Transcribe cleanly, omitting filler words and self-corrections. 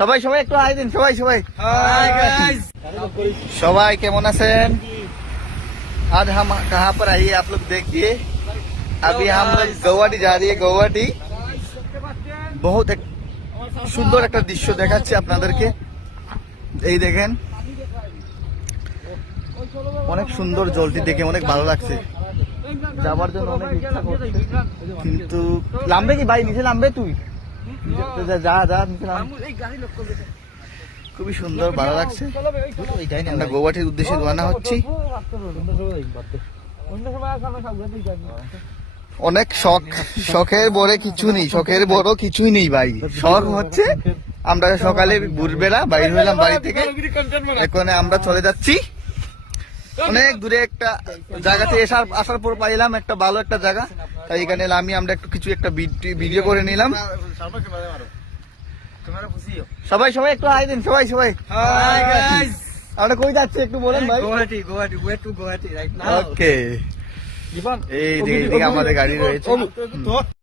সবাই সবাই একটু হাই দিন, সবাই সবাই সবাই কেমন আছেন? आज हम कहाँ पर आइए आप लोग देखिए। अभी हम लोग गुवाहाटी जा रही है। गुवाहाटी बहुत एक সুন্দর একটা দৃশ্য দেখাচ্ছি আপনাদেরকে। এই দেখেন, অনেক সুন্দর, জলটি দেখে অনেক ভালো লাগছে, যাবার জন্য অনেক ইচ্ছা করছে, কিন্তু নামবে কি ভাই? নিচে নামবে তুই? যা যা নিচে নাম। খুবই সুন্দর, ভালো লাগছে। আমরা গুয়াহাটির উদ্দেশ্যে রওনা হচ্ছি। অনেক শখ, শখের বড় কিছু নেই, শখের বড় কিছুই নেই ভাই। শখ হচ্ছে আমরা সকালে ভোরবেলা বাইরে হলাম বাড়ি থেকে, এখন আমরা চলে যাচ্ছি অনেক দূরে একটা জায়গাতে। আসার পর পাইলাম একটা ভালো একটা জায়গা, তাই এখানে আমরা একটু কিছু একটা ভিডিও করে নিলাম। সবাই সবাই একটু হাই দিন, সবাই সবাই। আমরা কই যাচ্ছি একটু বলেন ভাই? গুয়াহাটি। ওকে, এই দিকে আমাদের গাড়ি রয়েছে।